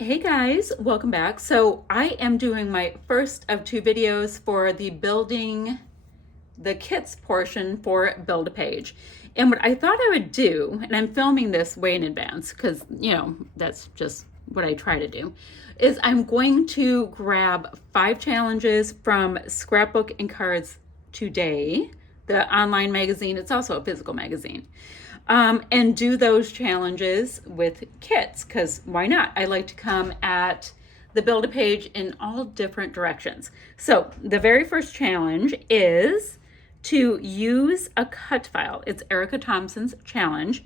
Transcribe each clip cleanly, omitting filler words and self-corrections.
Hey guys, welcome back. So I am doing my first of two videos for the building the kits portion for Build a Page. And what I thought I would do, and I'm filming this way in advance because, that's just what I try to do, is I'm going to grab 5 challenges from Scrapbook and Cards Today, the online magazine. It's also a physical magazine. And do those challenges with kits, because why not? I like to come at the Build a Page in all different directions. So the very first challenge is to use a cut file. It's Erica Thompson's challenge,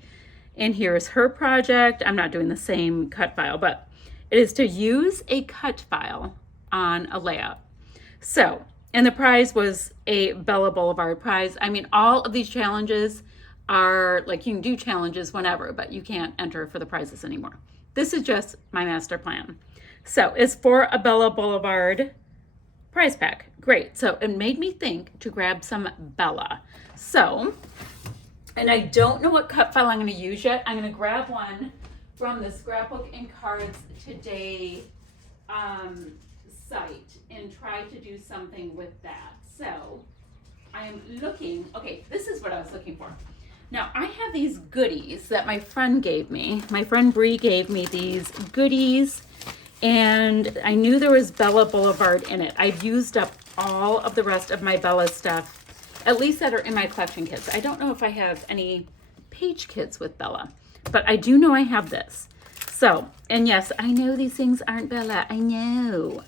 and here's her project. I'm not doing the same cut file, but it is to use a cut file on a layout. So, and the prize was a Bella Boulevard prize. I mean, all of these challenges are like, you can do challenges whenever, but you can't enter for the prizes anymore. This is just my master plan. So it's for a Bella Boulevard prize pack. Great. So it made me think to grab some Bella. So, and I don't know what cut file I'm going to use yet. I'm going to grab one from the Scrapbook and Cards Today site and try to do something with that. So I am looking, okay, this is what I was looking for. Now, I have these goodies that my friend gave me. My friend Bree gave me these goodies, and I knew there was Bella Boulevard in it. I've used up all of the rest of my Bella stuff, at least that are in my collection kits. I don't know if I have any page kits with Bella, but I do know I have this. So, and yes, I know these things aren't Bella. I know.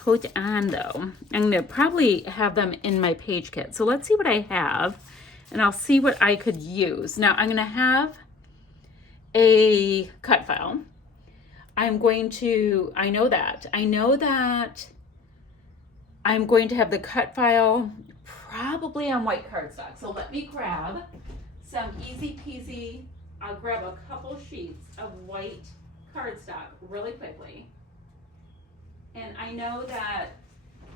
Hold on, though. I'm going to probably have them in my page kit. So let's see what I have. And I'll see what I could use. Now I'm going to have a cut file. I'm going to, I know that I'm going to have the cut file probably on white cardstock. So let me grab some easy peasy, I'll grab a couple sheets of white cardstock really quickly. And I know that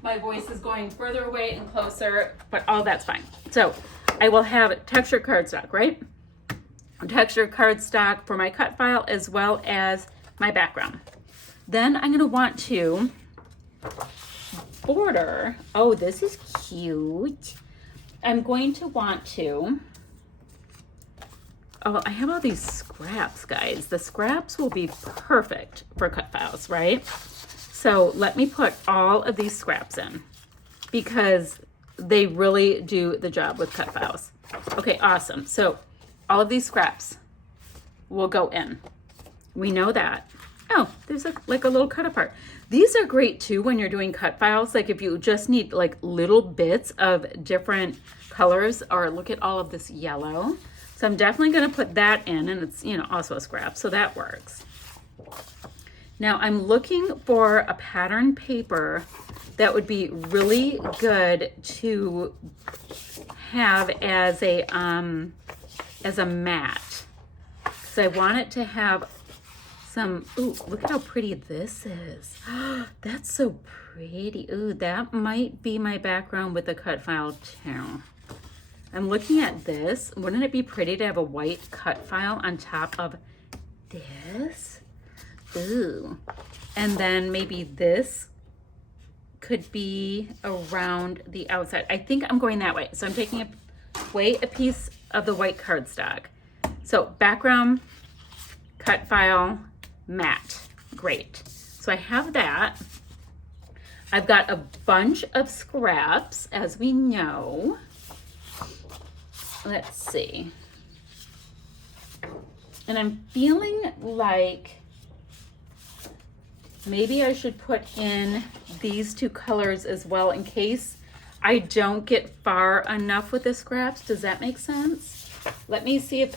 my voice is going further away and closer, but all that's fine. So I will have texture cardstock, right? Texture cardstock for my cut file as well as my background. Then I'm going to want to border. Oh, this is cute. I'm going to want to, oh, I have all these scraps, guys. The scraps will be perfect for cut files, right? So let me put all of these scraps in because they really do the job with cut files. Okay, awesome. So all of these scraps will go in. We know that. Oh, there's like a little cut apart. These are great too when you're doing cut files. Like if you just need like little bits of different colors, or look at all of this yellow. So I'm definitely going to put that in, and it's, also a scrap, so that works. Now I'm looking for a pattern paper that would be really good to have as a mat. So I want it to have some, ooh, look at how pretty this is. That's so pretty. Ooh, that might be my background with the cut file too. I'm looking at this. Wouldn't it be pretty to have a white cut file on top of this? Ooh. And then maybe this could be around the outside. I think I'm going that way. So I'm taking away a piece of the white cardstock. So background, cut file, matte. Great. So I have that. I've got a bunch of scraps, as we know. Let's see. And I'm feeling like maybe I should put in these 2 colors as well in case I don't get far enough with the scraps. Does that make sense? Let me see if,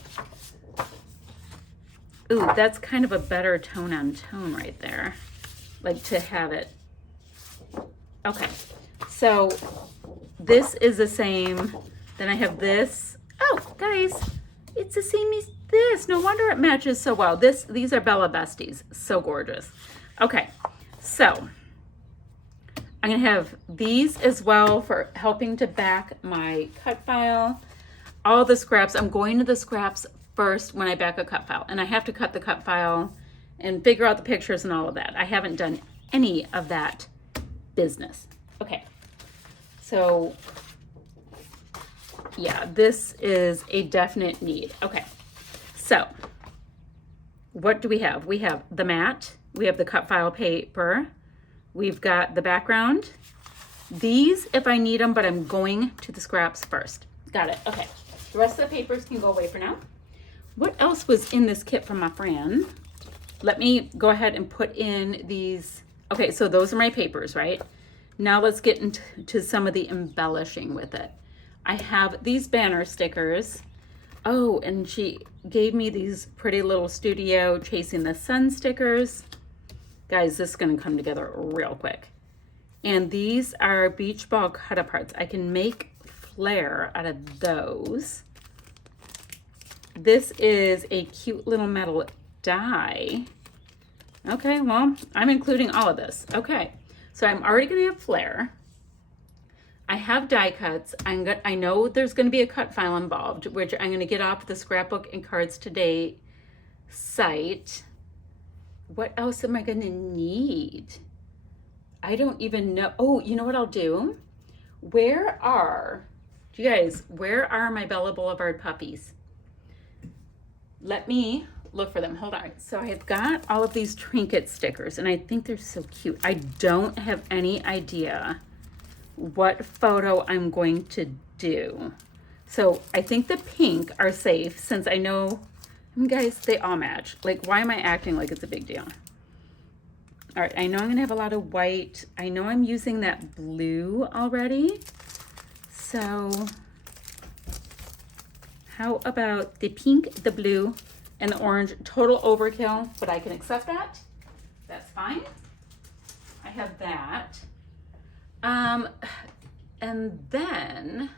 ooh, that's kind of a better tone on tone right there. Like to have it. Okay, so this is the same. Then I have this. Oh, guys, it's the same as this. No wonder it matches so well. These are Bella Besties. So gorgeous. Okay, so I'm going to have these as well for helping to back my cut file. All the scraps, I'm going to the scraps first when I back a cut file. And I have to cut the cut file and figure out the pictures and all of that. I haven't done any of that business. Okay, so yeah, this is a definite need. Okay, so what do we have? We have the mat, we have the cut file paper, we've got the background. These, if I need them, but I'm going to the scraps first. Got it, okay. The rest of the papers can go away for now. What else was in this kit from my friend? Let me go ahead and put in these. Okay, so those are my papers, right? Now let's get into some of the embellishing with it. I have these banner stickers. Oh, and she gave me these pretty little Studio Chasing the Sun stickers. Guys, this is gonna come together real quick. And these are beach ball cut aparts. I can make flare out of those. This is a cute little metal die. Okay, well, I'm including all of this. Okay, so I'm already gonna have flare. I have die cuts. I know there's gonna be a cut file involved, which I'm gonna get off the Scrapbook and Cards Today site. What else am I gonna need? I don't even know. Oh, you know what I'll do? Where are my Bella Boulevard puppies? Let me look for them. Hold on. So I've got all of these trinket stickers, and I think they're so cute. I don't have any idea what photo I'm going to do. So I think the pink are safe, since I know, guys, they all match. Like, why am I acting like it's a big deal? All right, I know I'm gonna have a lot of white. I know I'm using that blue already. So how about the pink, the blue, and the orange? Total overkill, but I can accept that. That's fine. I have that. And then,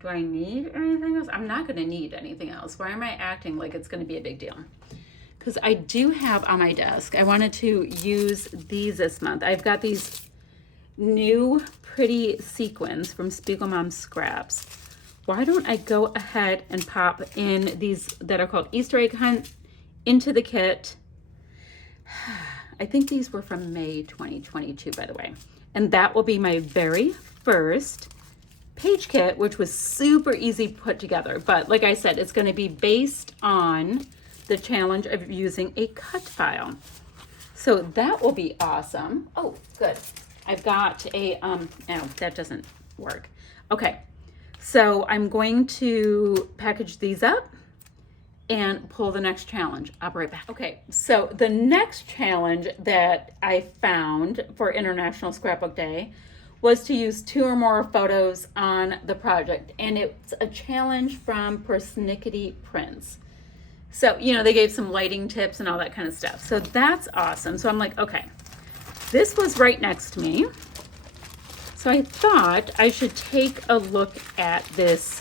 do I need anything else? I'm not gonna need anything else. Why am I acting like it's gonna be a big deal? Because I do have on my desk, I wanted to use these this month. I've got these new pretty sequins from Spiegelmom Scraps. Why don't I go ahead and pop in these that are called Easter egg hunt into the kit. I think these were from May 2022, by the way. And that will be my very first page kit, which was super easy to put together. But like I said, it's gonna be based on the challenge of using a cut file. So that will be awesome. Oh, good. I've got a, no, that doesn't work. Okay, so I'm going to package these up and pull the next challenge. I'll be right back. Okay, so the next challenge that I found for International Scrapbook Day was to use 2 or more photos on the project. And it's a challenge from Persnickety Prints. So, you know, they gave some lighting tips and all that kind of stuff. So that's awesome. So I'm like, okay, this was right next to me. So I thought I should take a look at this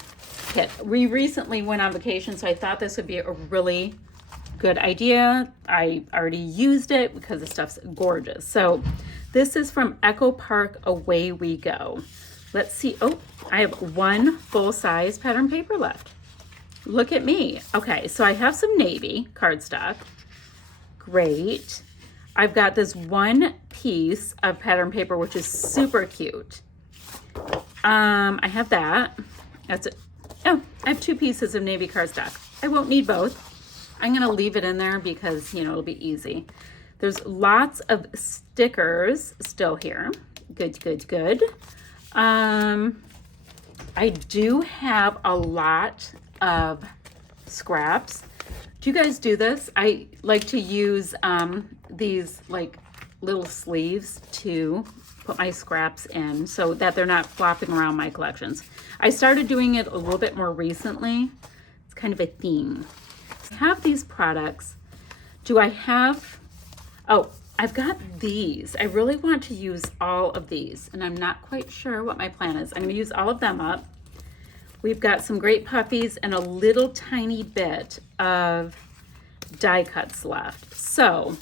kit. We recently went on vacation, so I thought this would be a really good idea. I already used it because the stuff's gorgeous. So this is from Echo Park Away We Go. Let's see. Oh, I have 1 full-size pattern paper left. Look at me. Okay, so I have some navy cardstock. Great. I've got this 1 piece of pattern paper, which is super cute. I have that. That's it. Oh, I have 2 pieces of navy cardstock. I won't need both. I'm gonna leave it in there because, you know, it'll be easy. There's lots of stickers still here. Good, good, good. I do have a lot of scraps. Do you guys do this? I like to use these like little sleeves to put my scraps in so that they're not flopping around my collections. I started doing it a little bit more recently. It's kind of a theme. I have these products. Do I have, oh, I've got these. I really want to use all of these, and I'm not quite sure what my plan is. I'm gonna use all of them up. We've got some great puppies and a little tiny bit of die cuts left. So,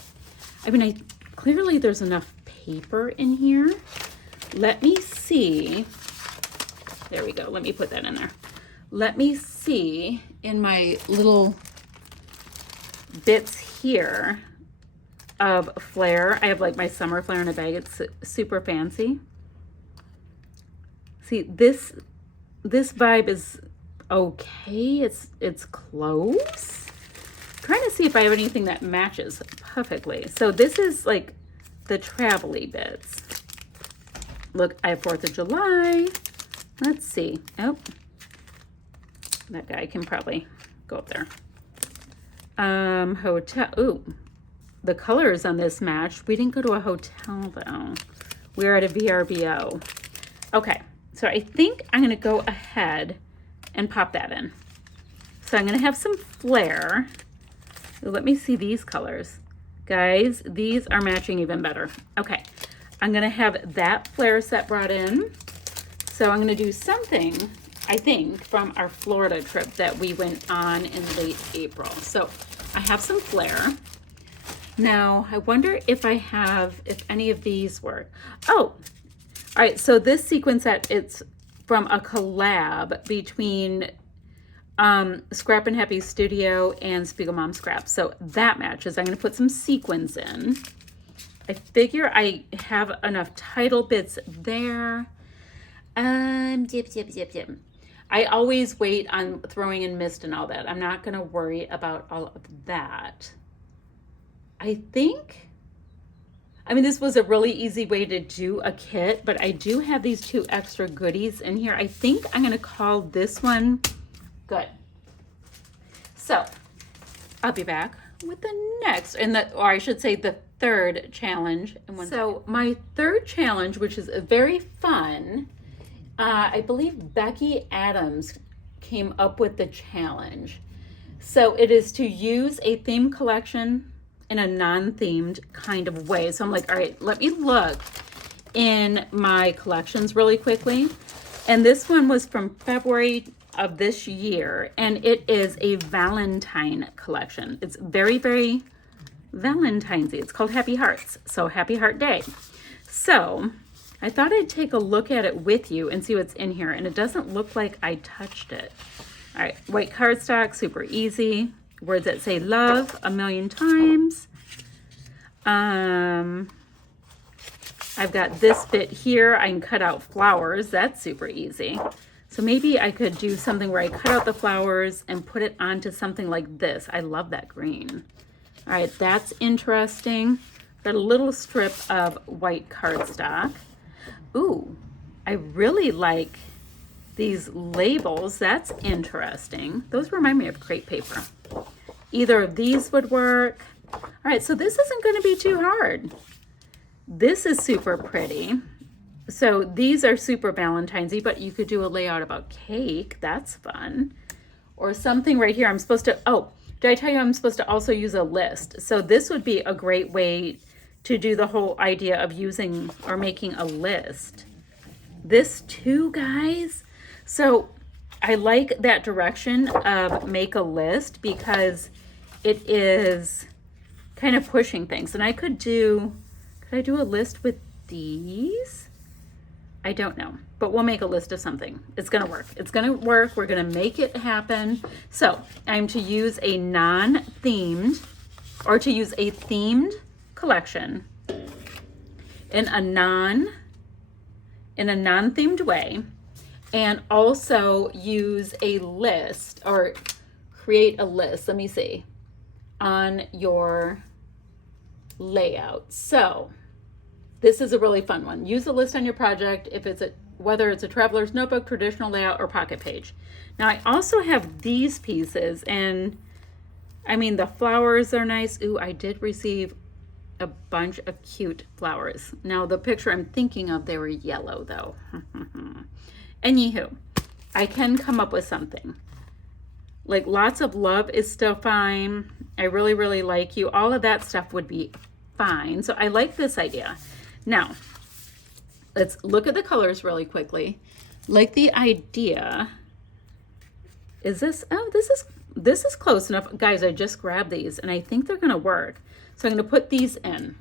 I mean, clearly there's enough paper in here. Let me see. There we go. Let me put that in there. Let me see in my little bits here of flare. I have like my summer flare in a bag. It's super fancy. See, this vibe is okay. It's close. I'm trying to see if I have anything that matches perfectly. So this is like the travel-y bits. Look, I have 4th of July. Let's see. Oh, that guy can probably go up there. Hotel. Ooh, the colors on this match. We didn't go to a hotel though. We were at a VRBO. Okay, so I think I'm gonna go ahead and pop that in. So I'm gonna have some flare. Let me see these colors. Guys, these are matching even better. Okay, I'm gonna have that flare set brought in. So I'm gonna do something, I think, from our Florida trip that we went on in late April. So I have some flare. Now, I wonder if any of these work. Oh, all right, so this sequin set, it's from a collab between Scrap and Happy Studio and Spiegel Mom Scrap. So that matches. I'm gonna put some sequins in. I figure I have enough title bits there. Yep. I always wait on throwing in mist and all that. I'm not gonna worry about all of that. I mean, this was a really easy way to do a kit, but I do have these 2 extra goodies in here. I think I'm gonna call this one good. So I'll be back with the next, or I should say the 3rd challenge. So my 3rd challenge, which is very fun, I believe Becky Adams came up with the challenge. So it is to use a theme collection in a non-themed kind of way. So I'm like, all right, let me look in my collections really quickly. And this one was from February of this year, and it is a Valentine collection. It's very, very Valentine's-y. It's called Happy Hearts. So Happy Heart Day. So I thought I'd take a look at it with you and see what's in here. And it doesn't look like I touched it. All right, white cardstock, super easy. Words that say love 1,000,000 times. I've got this bit here. I can cut out flowers. That's super easy. So maybe I could do something where I cut out the flowers and put it onto something like this. I love that green. All right, that's interesting. Got a little strip of white cardstock. Ooh, I really like these labels. That's interesting. Those remind me of crepe paper. Either of these would work. All right, so this isn't going to be too hard. This is super pretty. So these are super Valentine's-y, but you could do a layout about cake. That's fun. Or something right here. I'm supposed to, oh, did I tell you I'm supposed to also use a list? So this would be a great way to do the whole idea of using or making a list. This too, guys. So I like that direction of make a list because it is kind of pushing things. And I could I do a list with these? I don't know, but we'll make a list of something. It's gonna work. It's gonna work. We're gonna make it happen. So I'm to use a non-themed or to use a themed collection in a non-themed way, and also use a list or create a list. Let me see on your layout. So this is a really fun one. Use a list on your project if it's whether it's a traveler's notebook, traditional layout, or pocket page. Now I also have these pieces, and I mean the flowers are nice. Ooh, I did receive a bunch of cute flowers. Now the picture I'm thinking of, they were yellow though. Anywho, I can come up with something. Like lots of love is still fine. I really, really like you. All of that stuff would be fine. So I like this idea. Now, let's look at the colors really quickly. Like the idea, is this, oh, this is close enough. Guys, I just grabbed these and I think they're gonna work. So I'm gonna put these in.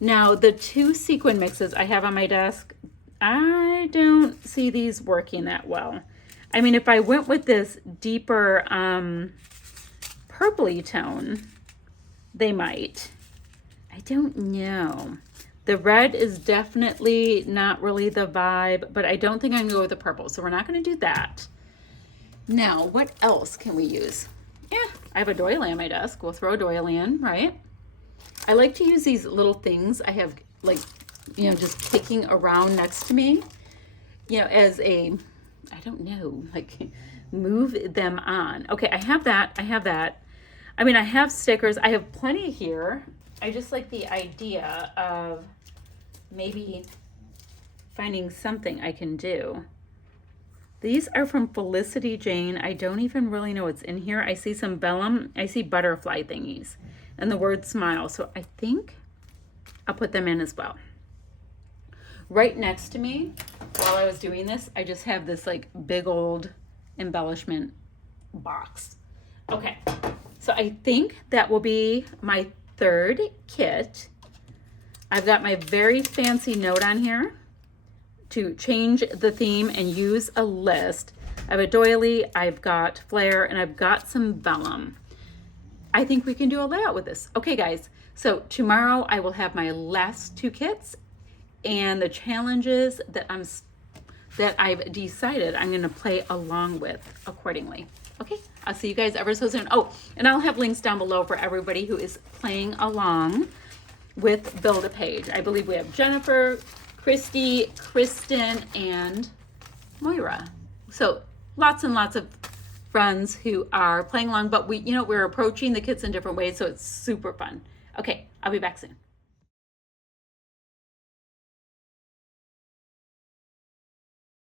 Now, the 2 sequin mixes I have on my desk, I don't see these working that well. I mean, if I went with this deeper purpley tone, They might. I don't know. The red is definitely not really the vibe, but I don't think I'm gonna go with the purple, so we're not gonna do that. Now, what else can we use? Yeah, I have a doily on my desk. We'll throw a doily in, right? I like to use these little things I have, like, you know, just kicking around next to me, you know, as a, I don't know, like, move them on. Okay, I have that. I have that. I mean, I have stickers. I have plenty here. I just like the idea of maybe finding something I can do. These are from Felicity Jane. I don't even really know what's in here. I see some vellum. I see butterfly thingies and the word smile. So I think I'll put them in as well. Right next to me, while I was doing this, I just have this like big old embellishment box. Okay, so I think that will be my third kit. I've got my very fancy note on here to change the theme and use a list. I have a doily, I've got flare, and I've got some vellum. I think we can do a layout with this. Okay, guys, so tomorrow I will have my last two kits and the challenges that I've decided I'm gonna play along with accordingly. Okay, I'll see you guys ever so soon. Oh, and I'll have links down below for everybody who is playing along with Build a Page. I believe we have Jennifer, Christy, Kristen, and Moira. So lots and lots of friends who are playing along, but we're approaching the kits in different ways, so it's super fun. Okay, I'll be back soon.